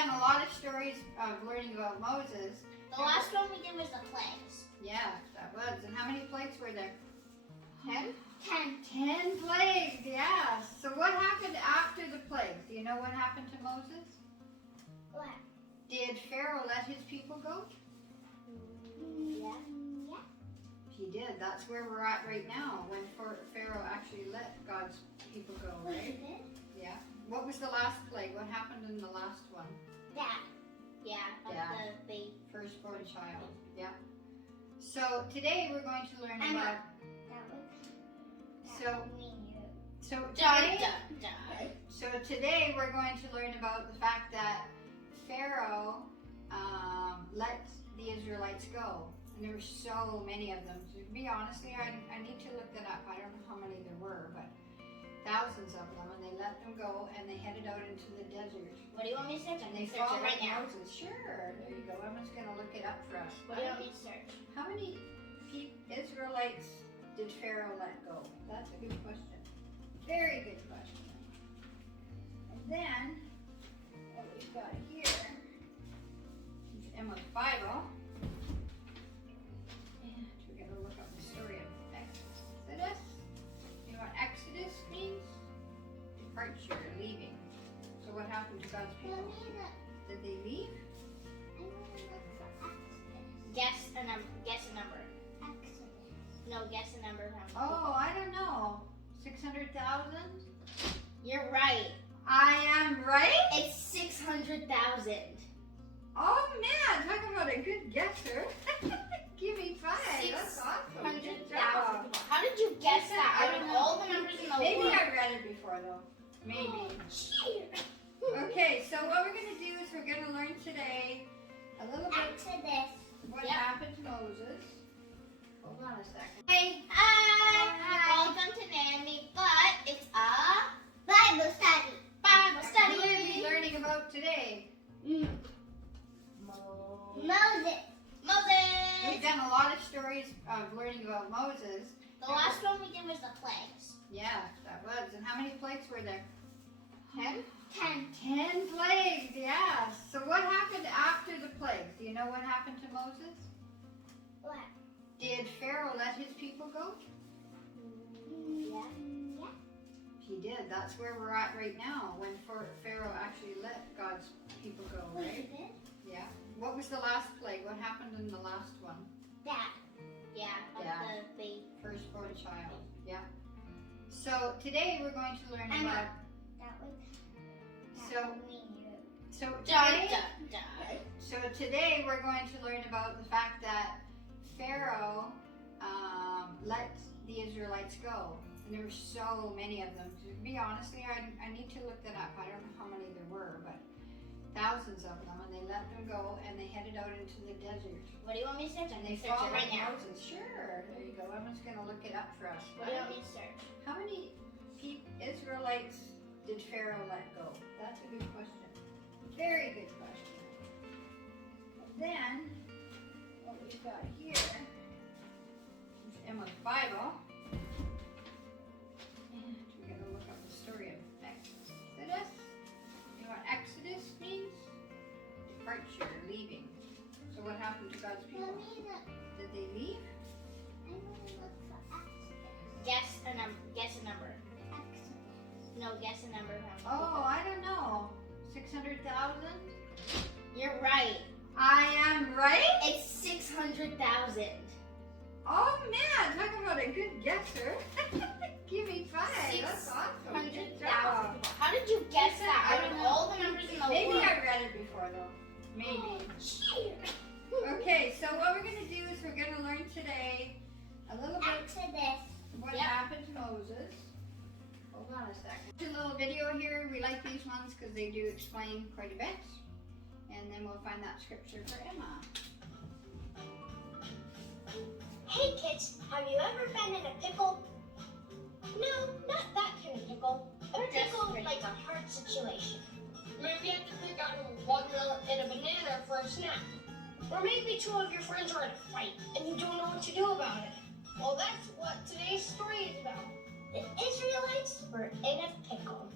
done a lot of stories of learning about Moses. The last one we did was the plagues. Yeah, that was. And how many plagues were there? 10? 10 plagues, yeah. So what happened after the plagues? Do you know what happened to Moses? What? Did Pharaoh let his people go? Yeah. He did. That's where we're at right now, when Pharaoh actually let God's people go, right? Yeah. What was the last plague? What happened in the last one? That. Yeah. Yeah. The baby. Firstborn child. Yeah. So today we're going to learn Emma. about. So Dun, today, dun, dun. so today we're going to learn about the fact that Pharaoh let the Israelites go, and there were so many of them. To be honest, I need to look that up. I don't know how many there were, but thousands of them, and they let them go, and they headed out into the desert. What do you want me to search? And I'm they going to search followed it right now. Moses. Sure, there you go. Emma's going to look it up for us. What do you want me to search? How many Israelites did Pharaoh let go? That's a good question. Very good question. And then, what we've got here is Emma's Bible. And we're going to look up the story of Exodus. You know what Exodus means? Departure, leaving. So what happened to God's people? Did they leave? Guess a number. Guess a number. No, guess a number. Oh, I don't know. 600,000? You're right. I am right? It's 600,000. Oh man, talk about a good guesser. Give me 5. That's awesome. Good 600,000 job. people. How did you guess that? I Out don't of know. all the numbers in the Maybe world. I read it before though. Maybe. Okay, so what we're going to do is we're going to learn today a little bit Exodus. what Yep. happened to Moses. Hold on a second. Hey, hi. Welcome to NAMI, but it's a Bible study. Bible What are we study. learning about today? Moses. We've done a lot of stories of learning about Moses. The last one we did was the plagues. Yeah, that was. And how many plagues were there? 10? 10 plagues, yeah. So what happened after the plagues? Do you know what happened to Moses? What? Did Pharaoh let his people go? Yeah. He did. That's where we're at right now, when Pharaoh actually let God's people go, right? Yeah. What was the last plague? What happened in the last one? That. Yeah. Yeah. The baby. Firstborn child. Yeah. So today we're going to learn Emma. about. That was. So Dun, today. dun, dun. So today we're going to learn about the fact that Pharaoh let the Israelites go. And there were so many of them. To be honest, I need to look that up. I don't know how many there were, but thousands of them. And they let them go and they headed out into the desert. What do you want me to search? I'm And they going to search it followed right now. Moses. Sure, there you go. Emma's going to look it up for us. What do you want me to search? How many Israelites did Pharaoh let go? That's a good question. Very good question. And then, what we've got here is Emma's Bible. And we're going to look up the story of Exodus. You know what Exodus means? Departure, leaving. So what happened to God's people? Did they leave? Guess a number. Guess a number. No, guess a number. Oh, I don't know. 600,000? You're right. I am right? It's 600,000. Oh man, talk about a good guesser. Give me 5. That's awesome. Good 600,000. job. How did you guess that? I Out don't of know. all the numbers in the Maybe world. I read it before though. Maybe. Okay, so what we're going to do is we're going to learn today a little bit Exodus. what Yep. happened to Moses. Hold on a second. A little video here. We like these ones because they do explain quite a bit. And then we'll find that scripture for Emma. Hey kids, have you ever been in a pickle? No, not that kind of pickle. A Or just pickle pretty. like a hard situation. Maybe you have to pick out a watermelon and a banana for a snack. Or maybe two of your friends are in a fight and you don't know what to do about it. Well, that's what today's story is about. The Israelites were in a pickle.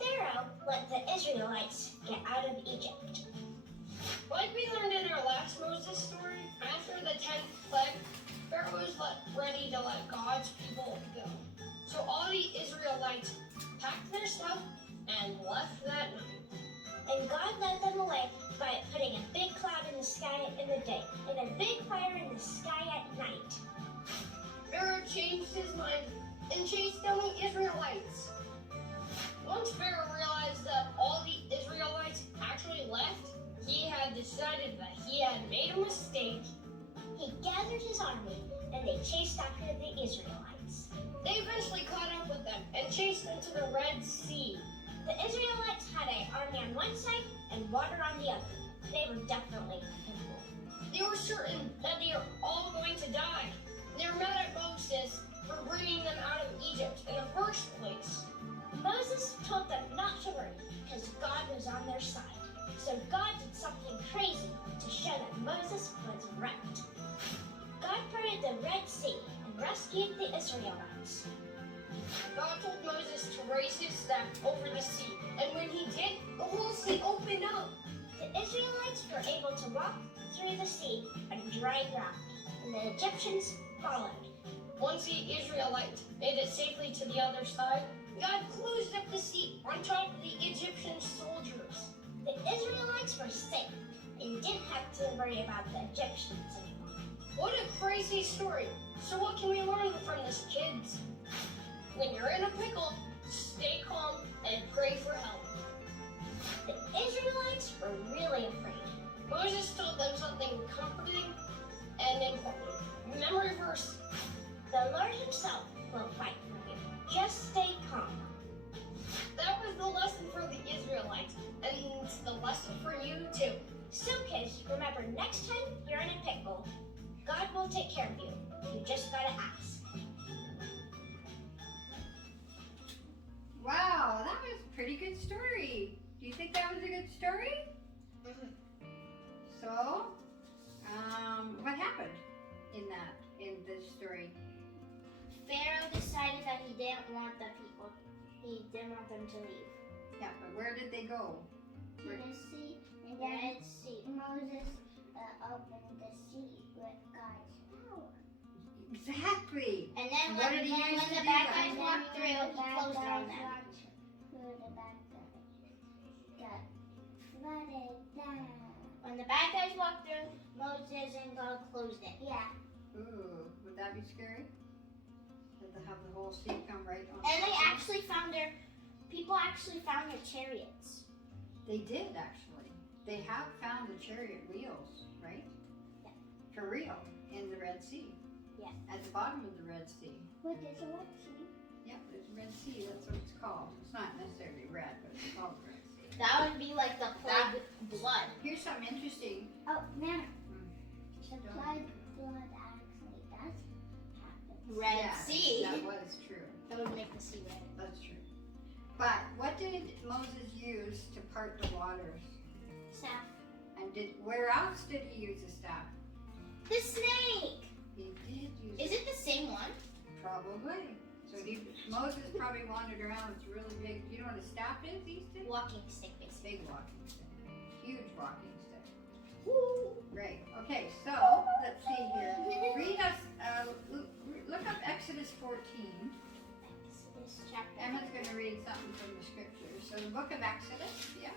Pharaoh let the Israelites get out of Egypt. Like we learned in our last Moses story, after the 10th plague, Pharaoh was ready to let God's people go. So all the Israelites packed their stuff and left that night. And God led them away by putting a big cloud in the sky in the day and a big fire in the sky at night. Pharaoh changed his mind and chased down the Israelites. Once Pharaoh realized that all the Israelites actually left, he had decided that he had made a mistake. He gathered his army and they chased after the Israelites. They eventually caught up with them and chased them to the Red Sea. The Israelites had an army on one side and water on the other. They were definitely people. They were certain that they were all going to die. They were mad at Moses for bringing them out of Egypt in the first place. Moses told them not to worry because God was on their side. So God did something crazy to show that Moses was right. God parted the Red Sea and rescued the Israelites. God told Moses to raise his staff over the sea, and when he did, the whole sea opened up. The Israelites were able to walk through the sea on dry ground, and the Egyptians followed. Once the Israelites made it safely to the other side, God closed up the sea on top of the Egyptian soldiers. The Israelites were safe and didn't have to worry about the Egyptians anymore. What a crazy story. So what can we learn from this, kids? When you're in a pickle, stay calm and pray for help. The Israelites were really afraid. Moses told them something comforting and important. Memory verse. The Lord himself will fight for you. Just stay calm. That was the lesson for the Israelites, and it's the lesson for you too. So kids, remember next time you're in a pickle, God will take care of you. You just gotta ask. Wow, that was a pretty good story. Do you think that was a good story? So, what happened in this story? Pharaoh decided that he didn't want the people. He didn't want them to leave. Yeah, but where did they go? To the sea, and then Red Sea. Moses opened the sea with God's power. Exactly. And then What did he use when to the do bad that? guys walked through, he closed it on them. When the bad guys walked through, Moses and God closed it. Yeah. Ooh, would that be scary? Did they have the whole sea come right on? And they top of actually found people actually found their chariots. it? They did actually. They have found the chariot wheels, right? Yeah. For real, in the Red Sea. Yeah. At the bottom of the Red Sea. What is a Red Sea? Yep, there's Red Sea. That's what it's called. It's not necessarily red, but it's called Red Sea. That would be like the plague blood. Here's something interesting. Oh, Nana. The plague blood actually does happen. Red Yes, Sea. That was true. That would make the sea red. That's true. But what did Moses use to part the waters? Staff. And where else did he use a staff? The snake. He did use. Is it the same one? Probably. So Moses probably wandered around with really big. You know what a staff is? These days? Walking stick, basically. Big walking stick. Huge walking stick. Woo. Great. Okay, so let's see here. Read us. Look up Exodus 14. Exodus chapter. Emma's going to read something from the scriptures. So the book of Exodus, yeah.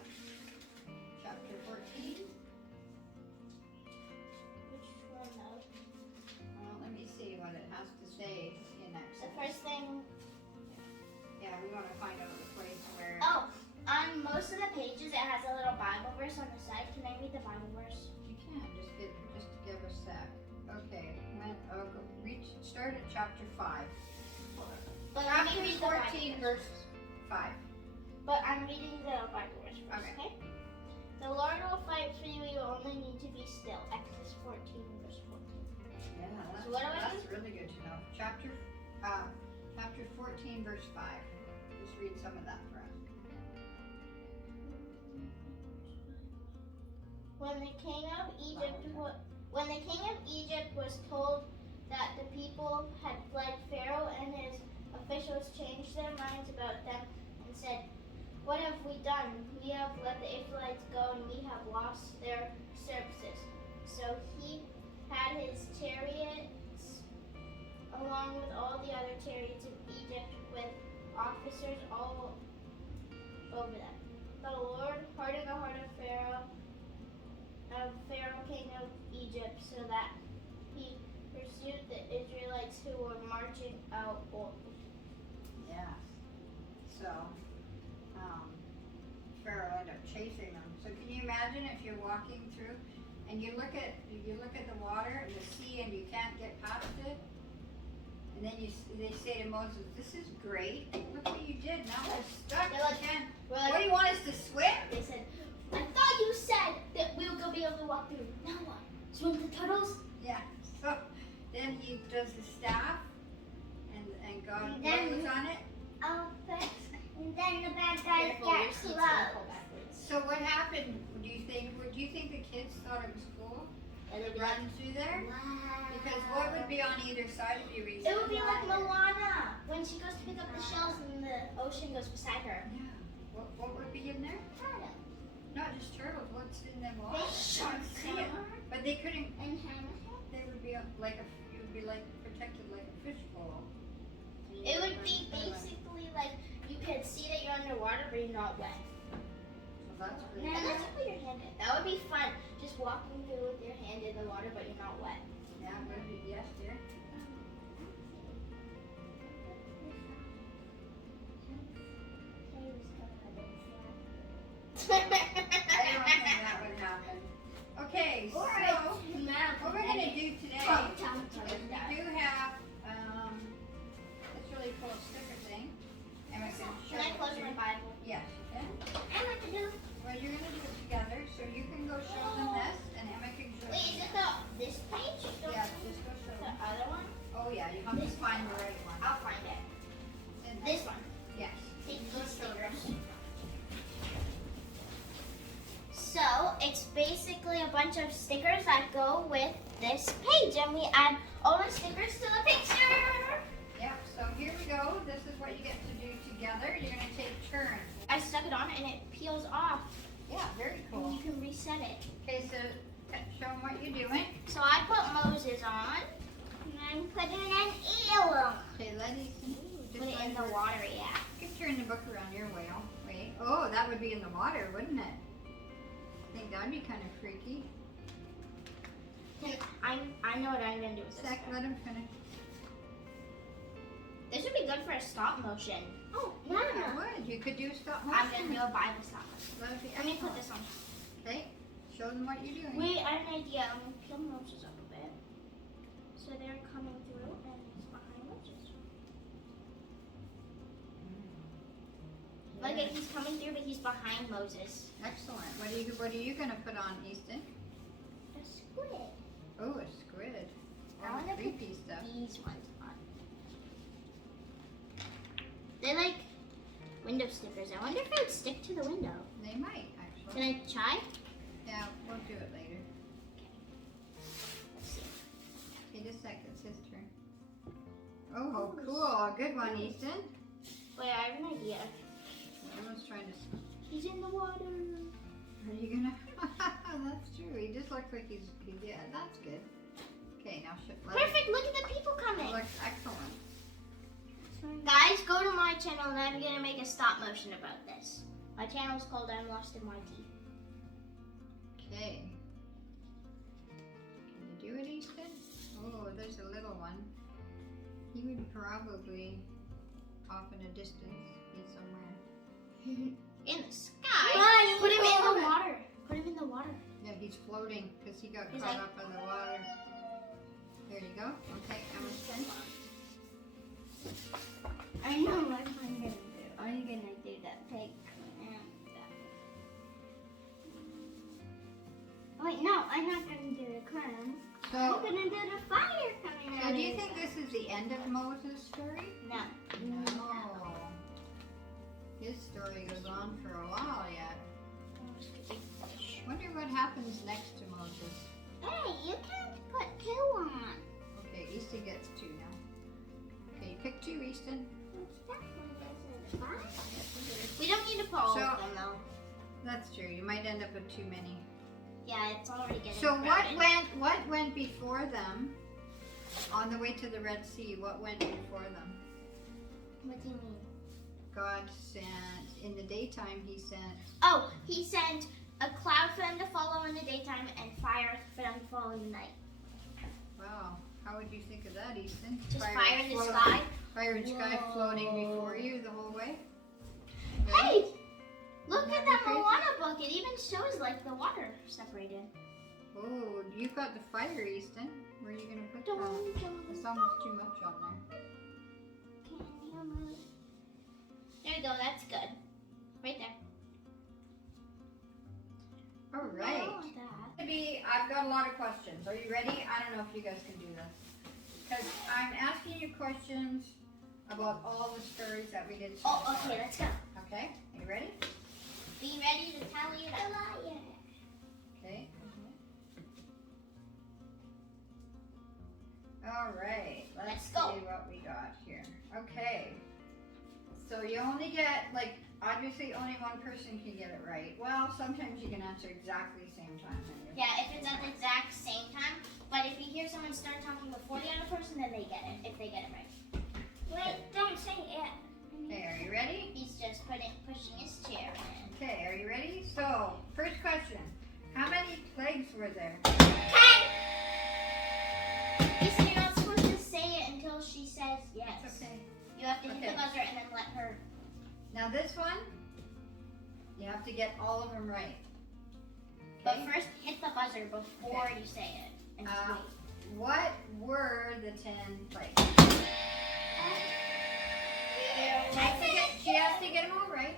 Chapter 14. Which one though? Well, let me see what it has to say in The Exodus. first thing. Yeah, we want to find out the place where. Oh, on most of the pages it has a little Bible verse on the side. Can I read the Bible verse? You can just give us that. Okay. Start at chapter 5. But let me Chapter read the 14, Bible verse 5. But I'm reading the Bible verse first, Okay. okay? The Lord will fight for you. You only need to be still. Exodus 14, verse 14. Yeah, So what do I that's really good to know. Chapter 14, verse 5. Just read some of that for us. When the king of Egypt was told that the people had fled, Pharaoh and his officials changed their minds about them and said, "What have we done? We have let the Israelites go and we lost their services. So he had his chariots along with all the other chariots of Egypt with officers all over them. The Lord hardened the heart of Pharaoh, king of Egypt, so that he pursued the Israelites who were marching out. Yeah. So, Pharaoh ended up chasing them. So can you imagine if you're walking through and you look at the water and the sea and you can't get past it, and then they say to Moses, "This is great. Look what you did. Now we're stuck. They're like- We can't. We're like, What do you want us to swim?" they said, I thought you said that we were going to be able to walk through. Now what? Swim with the turtles? Yeah. So then he does the staff, and God And then- blows on it. Oh, first, and then the bad guys Careful, your get seat's gonna close. fall backwards. So what happened? Do you think the kids thought it was cool And to they'd be like, run through there? Wow. Because what would be on either side of you, Reese? it would be like Moana when she goes to pick up the shells and the ocean goes beside her. Yeah. What would be in there? Not just turtles. What's in them all? Fish. I can't see it. But they couldn't. And hammerhead. They would be like it would be like protected like a fishbowl. It would be basically like you could see that you're underwater but you're not wet. So that's pretty. And let's put your hand in. That would be fun. Just walking through with your hand in the water but you're not wet. Yeah, would be yes, dear. I don't think that would happen. Okay, so what we're gonna do today is we do have this really cool sticker thing, and we can show Can I it close to my you. Bible? Yes, you can. Emma can do. Well, you're gonna do it together, so you can go show them this, and Emma can show Wait, is them it that. this page? Yeah, just go show The them. other one? Oh yeah, you have to find the right one. I'll find it. And This one. yes. Take Go those show them. stickers. So it's basically a bunch of stickers that go with this page, and we add all the stickers to the picture. Yep, so here we go. This is what you get to do together. You're gonna take turns. I stuck it on and it peels off, Yeah, very and cool. you can reset it. Okay, so show them what you're doing. So I put Moses on, And I'm putting an eel on. Okay, let Ethan. put it in the water, yeah. You can turn the book around your way. Wait. Oh, that would be in the water, wouldn't it? I think that'd be kind of freaky. I know what I'm gonna do with this. Sec, let him finish. This would be good for a stop motion. Oh, Yeah, it Mama. would. You could do stop I'm motion. gonna do a Bible stop motion. That would be Let me put excellent. this on. Okay, show them what you're doing. Wait, I have an idea. I'm gonna peel Moses up a bit. So they're coming through and it's behind Moses. Look at he's coming through, but he's behind Moses. Excellent. What are you gonna put on, Easton? A squid. Oh, a squid. I Oh, wanna put creepy stuff. These ones on. They're like window stickers. I wonder if it would stick to the window. They might Can actually. I try? Yeah, we'll do it later. Let's see. Okay, just a sec. It's his turn. Oh, cool. Good one, Easton. Wait, I have an idea. Everyone's trying to. He's in the water. Are you gonna? That's true. He just looks like he's. Yeah, that's good. Okay, now shift left. Perfect. Look at the people It coming. looks excellent. Guys, go to my channel and I'm gonna make a stop motion about this. My channel is called I'm Lost in YT. Okay. Can you do it, Easton? Oh, there's a little one. He would probably off in a distance be somewhere. In the sky. Run, Put him in the run. water. Put him in the water. Yeah, he's floating because he got He's caught like- up in the water. There you go. Okay, Emma's turn. I know what I'm gonna do. I'm gonna do that pig. Wait, no, I'm not gonna do the crown. I'm So, gonna do the fire coming out. so do you of think it. this is the end of Moses' story? No. No. His story goes on for a while yet. Wonder what happens next to Moses. Hey, you can't put two on. Okay, Easton gets 2 now. Okay, you pick 2, Easton. That one doesn't fire. We don't need to put all So- of them though. That's true. You might end up with too many. Yeah, it's already getting So crowded. what went before them on the way to the Red Sea? What went before them? What do you mean? God sent, in the daytime he sent, Oh, he sent a cloud for them to follow in the daytime and fire for them to follow in the night. wow, how would you think of that, Easton? Just fire in the floating- sky. Fire and sky Whoa. floating before you the whole way? Hey! Look Isn't at that that crazy? Moana book. It even shows like the water separated. Oh, you've got the fire, Easton. Where are you going to put Dun, that? dun, It's dun. almost too much on there. Can you move? There we go. That's good. Right there. All right. Oh, that. I've got a lot of questions. Are you ready? I don't know if you guys can do this. Because I'm asking you questions about all the stories that we did so Oh, far. okay. Let's go. Okay, are you ready? Be ready to tally it up. Okay. All right, let's Let's go. see what we got here. Okay, so you only get, like, obviously only one person can get it right. Well, sometimes you can answer exactly the same time. Yeah, if it's at the exact same time. But if you hear someone start talking before the other person, then they get it. If they get it right. Wait, don't say it. Okay, are you ready? He's just pushing his chair in. Okay, are you ready? So, first question. How many plagues were there? 10! You said you're not supposed to say it until she says yes. It's okay. You have to hit Okay. the buzzer and then let her. Now this one, you have to get all of them right. But first, hit the buzzer before you say it. And just wait. What were the 10 plagues? She has to get them all right.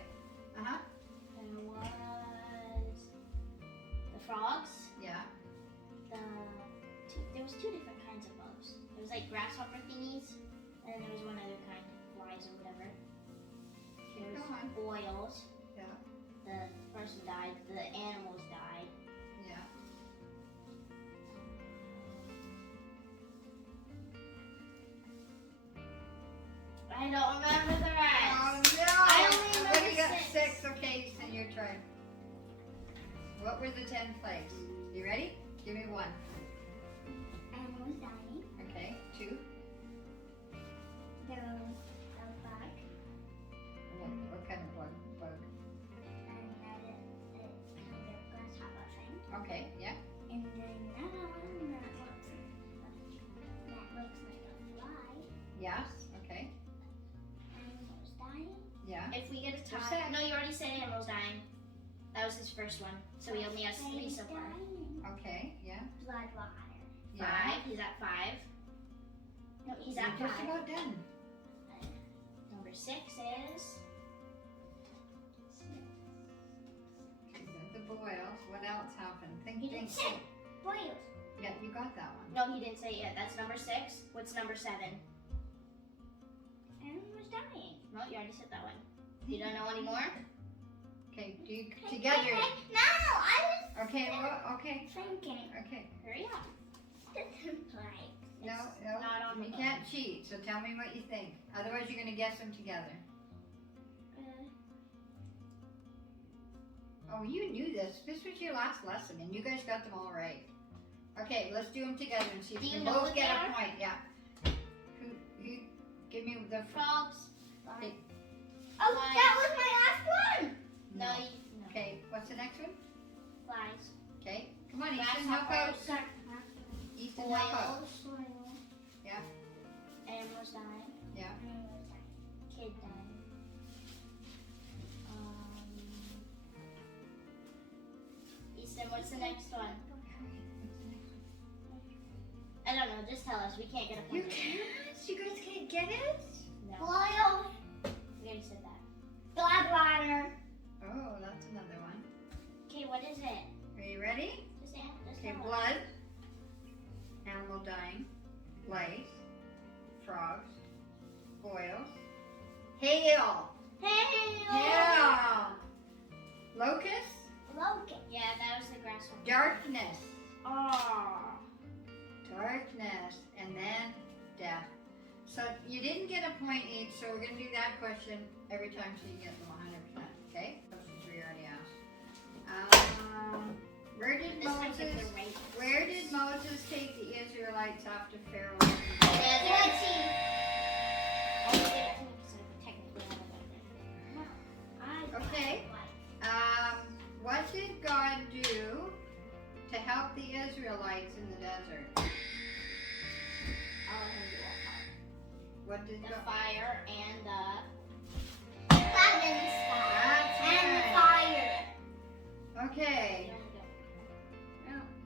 Uh-huh. There was the frogs. Yeah. There was 2 different kinds of bugs. There was like grasshopper thingies, and then there was one other kind, flies or whatever. There Go on. was boils. Yeah. The person died. The animals died. Yeah. I don't remember the rest. no! I only remember What, you got 6. 6. Okay, then your turn. What were the 10 plagues? You ready? Give me 1. Animals dying. Okay. 2. There was a bug, What kind of bug? another kind of grasshopper thing, Okay. Yeah. and then another one that looks like a fly. Yes. Okay. Animals dying. Yeah. If we get a Just tie, say it. no, you already said animals dying. That was his first one, so he only has 3 so far. Okay. Yeah. Blood water. Yeah. 5. He's at 5. No, he's You're at just 5. about done. Number 6 is. The boils. What else happened? Think. He didn't think. say boils. Yeah, you got that one. No, he didn't say it yet. That's number 6. What's number 7? Animals dying. No, you already said that one. You don't know anymore? Okay. Do you together? No, I Okay. Well. Okay. was thinking. Okay. Hurry up. No. It's No. not on the You book. can't cheat. So tell me what you think. Otherwise, you're gonna guess them together. Oh, you knew this. This was your last lesson, and you guys got them all right. Okay, let's do them together and see if Do we you can know both what get they a are? point. Yeah. Who? Give me the. Frogs. Okay. Oh, that was my last one. No, No. no. Okay. What's the next one? Flies. Okay. Come on, Ethan. Help out. Ethan, help out. Boils. Yeah. Animals dying. Yeah. Kid dying. Easton, what's the next one? I don't know. Just tell us. We can't get a You point. can't. You guys can't get it. No. Boils. We already said that. Blood water. Oh, that's another one. Okay, what is it? Are you ready? Just Okay. tell us. Blood. Animal dying. Lice. Frogs. Boils. Hail. Hey! Hail. Locusts. Locust. Yeah, that was the grasshopper. Darkness. Oh. Darkness. And then death. So you didn't get a point each, so we're going to do that question every time so you get them 100%. Okay? Questions we already asked. Where did This time take the Israelites after Pharaoh? Yeah, the Red Sea. Oh, give it to me because I technically have a weapon. Okay. What did God do to help the Israelites in the desert? What did The God? fire and the clouds That's and the right. fire. Okay.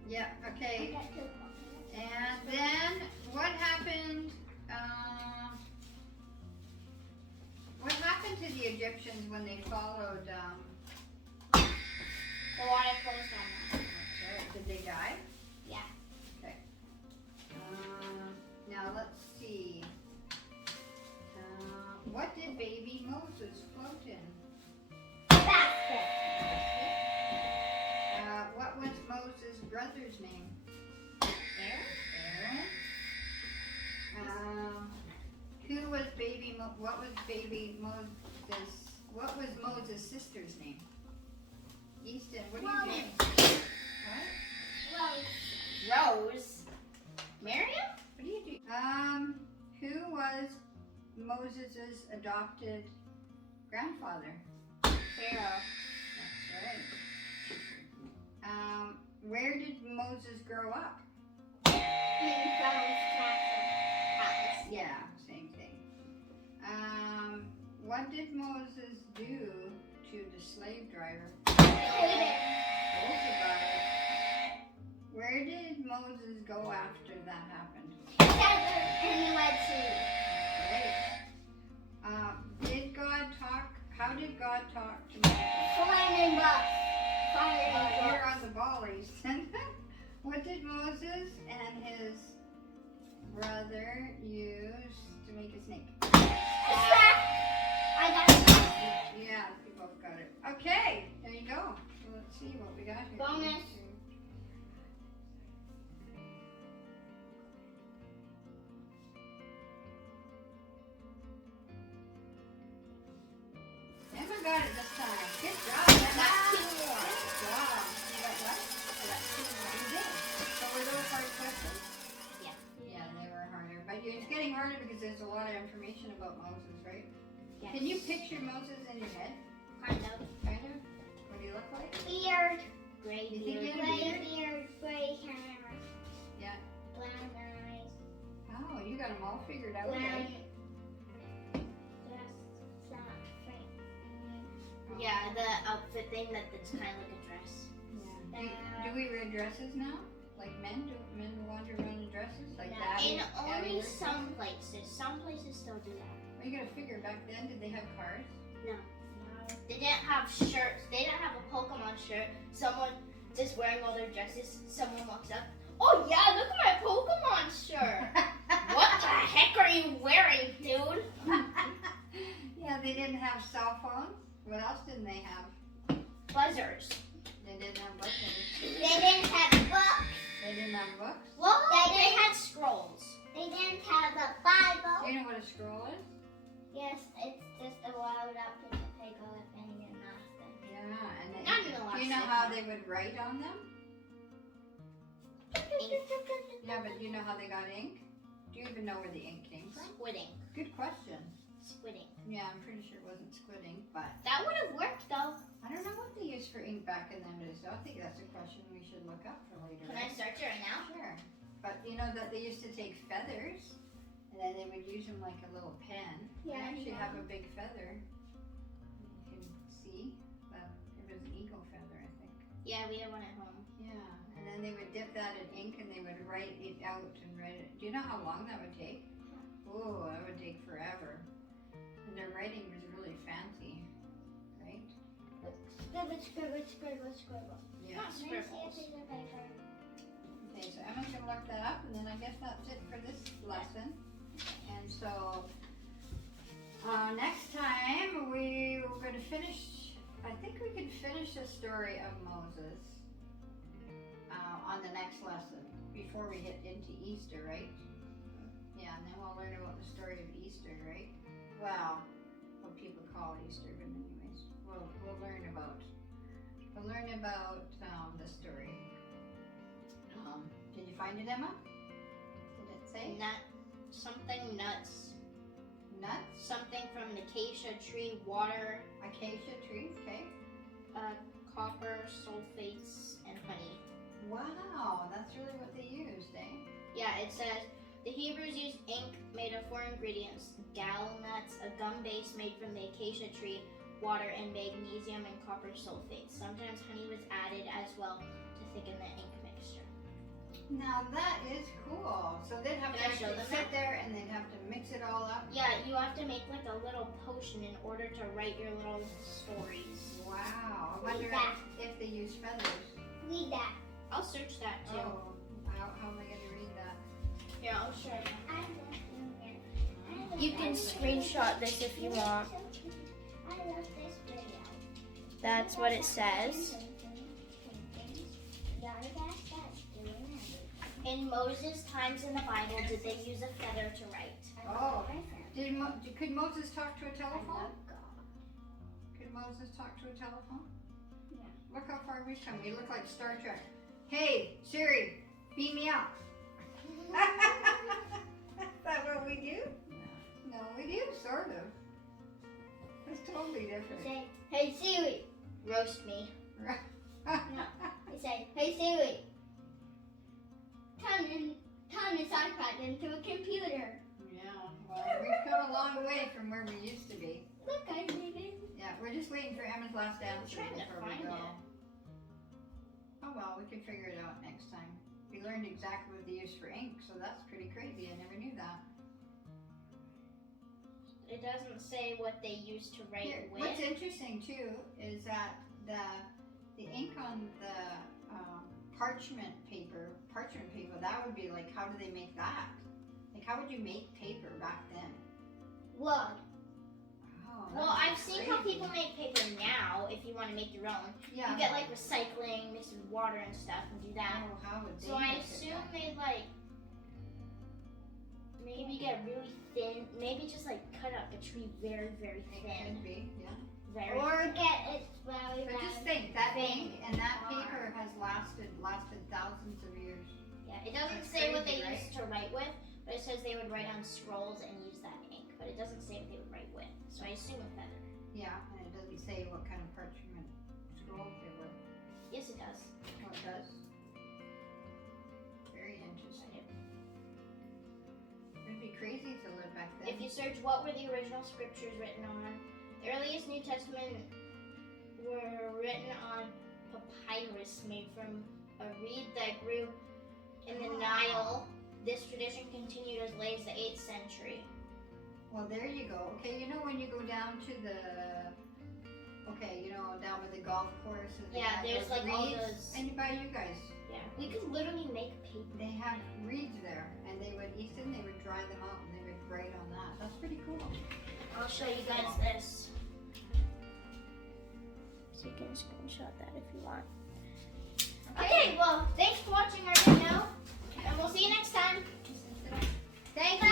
Yeah. Okay. And then what happened? What happened to the Egyptians when they followed? The water closed on them. Did they die? Yeah. Okay. Now let's see. What did baby Moses float in? Basket. What was Moses' brother's name? Aaron. Who was baby? What was baby Moses? What was Moses' sister's name? Easton. What are you doing? What? Rose. Miriam? What do you do? Who was Moses' adopted grandfather? Pharaoh. That's right. Where did Moses grow up? In Pharaoh's palace. Yeah, same thing. What did Moses do to the slave driver? Where did Moses go after that happened? Desert and Red Sea. Great. Did God talk? How did God talk to Moses? Flaming buck. Fire You're on the ball, Easton. What did Moses and his brother use to make a snake? I got it. Yeah, we both got it. Okay, there you go. So let's see what we got here. Bonus. Emma got it this time. Good job, Emma. Got 2 more. Good job. You got what? I got 2 more. You did. So were those hard questions? Yeah. Yeah, they were harder. But it's getting harder because there's a lot of information about Moses, right? Yes. Can you picture Moses in your head? Kind of. Kind of? What do you look like? Beard. Gray You think beard. you had a beard? beard. Gray hair. Yeah. Brown eyes. Oh, you got them all figured out, Brown. right? Yeah, the outfit thing that's kind of like a dress. Yeah. Do we wear dresses now? Like men? Do men wander around in dresses? Like No, that? in only some places. Some places still do that. Well, you gotta figure back then, did they have cars? They didn't have shirts. They didn't have a Pokemon shirt. Someone just wearing all their dresses. Someone walks up. Oh yeah, look at my Pokemon shirt. What the heck are you wearing, dude? Yeah, they didn't have cell phones. What else didn't they have? Buzzers. They didn't have buttons. They didn't have books. They didn't have books. Well, they had scrolls. They didn't have a Bible. Do you know what a scroll is? Yes, it's just a rolled up piece of paper with any and nothing. Yeah, and then, Not in the do you know how they would write on them? Yeah, but do you know how they got ink? Do you even know where the ink came from? Squid ink. Good question. Squid ink. Yeah, I'm pretty sure it wasn't squid ink, but That would have worked though. I don't know what they used for ink back in them days. So I think that's a question we should look up for later. Can I search it right now? Sure. But you know that they used to take feathers and then they would use them like a little pen. They Yeah, actually yeah. have a big feather. You can see. Well, it was an eagle feather, I think. Yeah, we have one at home. Yeah. And then they would dip that in ink and they would write it out and write it. Do you know how long that would take? Oh, that would take forever. And their writing was really fancy, right? Scribble. Yeah. Not scribbles. Okay, so Emma's gonna look that up, and then I guess that's it for this lesson. And so next time we're going to finish. I think we can finish the story of Moses on the next lesson before we hit into Easter, right? Yeah, and then we'll learn about the story of Easter, right? Well, what people call Easter, but anyways, we'll learn about the story. Did you you find it, Emma? Did it say? Something nuts. Nuts? Something from the acacia tree, water, Acacia tree, okay. copper, sulfates, and honey. Wow, that's really what they used, eh? Yeah, it says the Hebrews used ink made of 4 ingredients: gal nuts, a gum base made from the acacia tree, water, and magnesium and copper sulfate. Sometimes honey was added as well to thicken the ink mixture. Now that is cool. So they'd have Can I to show actually them sit there and they'd have to mix it all up. Yeah, you have to make like a little potion in order to write your little stories. Wow. I wonder that. if they use feathers. Read that. I'll search that too. Oh, how am I going to read that? Here, I'll show you. I love you. You can screenshot this if you want. I love this video. That's what it says. In Moses' times in the Bible, did they use a feather to write? Oh. Could Moses talk to a telephone? Could Moses talk to a telephone? Yeah. Look how far we've come. We look like Star Trek. Hey, Siri, beam me up. Is that what we do? No, we do, sort of. It's totally different. Say, hey Siri. Roast me. You say, hey Siri. Turn this iPad into a computer. Yeah, well, we've come a long way from where we used to be. Look, I did it. Yeah, we're just waiting for Emma's last answer trying to before we find go. it. Oh well, we can figure it out next time. We learned exactly what they use for ink, so that's pretty crazy. I never knew that. It doesn't say what they used to write Here, with. what's interesting too is that the ink on the parchment paper, that would be like, how do they make that? Like, how would you make paper back then? Wood. Oh, Well, that's I've seen how crazy. people make paper now. If you want to make your own, Yeah. you get like recycling, mix with water and stuff, and do that. Oh, how would they So I make it assume back? they like maybe get really thin. Maybe just like cut up a tree very, very It thin. could be, yeah. Very. Or get it very, But just very think, that thin. ink and that paper has lasted thousands of years. Yeah, it doesn't That's say what they crazy, used to write with, but it says they would write on scrolls and use that ink. But it doesn't say what they would write with. So I assume a feather. Yeah, and it doesn't say what kind of parchment scrolls they were. Yes, it does. Oh, it does. Very interesting. It'd be crazy to live back then. If you search what were the original scriptures written on, the earliest New Testament were written on papyrus made from a reed that grew in the Nile. This tradition continued as late as the 8th century. Well, there you go. Okay, you know when you go down to the, down by the golf course. And they Yeah, have there's those like all reeds? those. And by you guys, Yeah, we could literally make paper. they have reeds there, and they would dry them out, and they would write on that. That's pretty cool. I'll show you guys this. So you can screenshot that if you want. Okay, well, thanks for watching our video, and we'll see you next time. Thank you.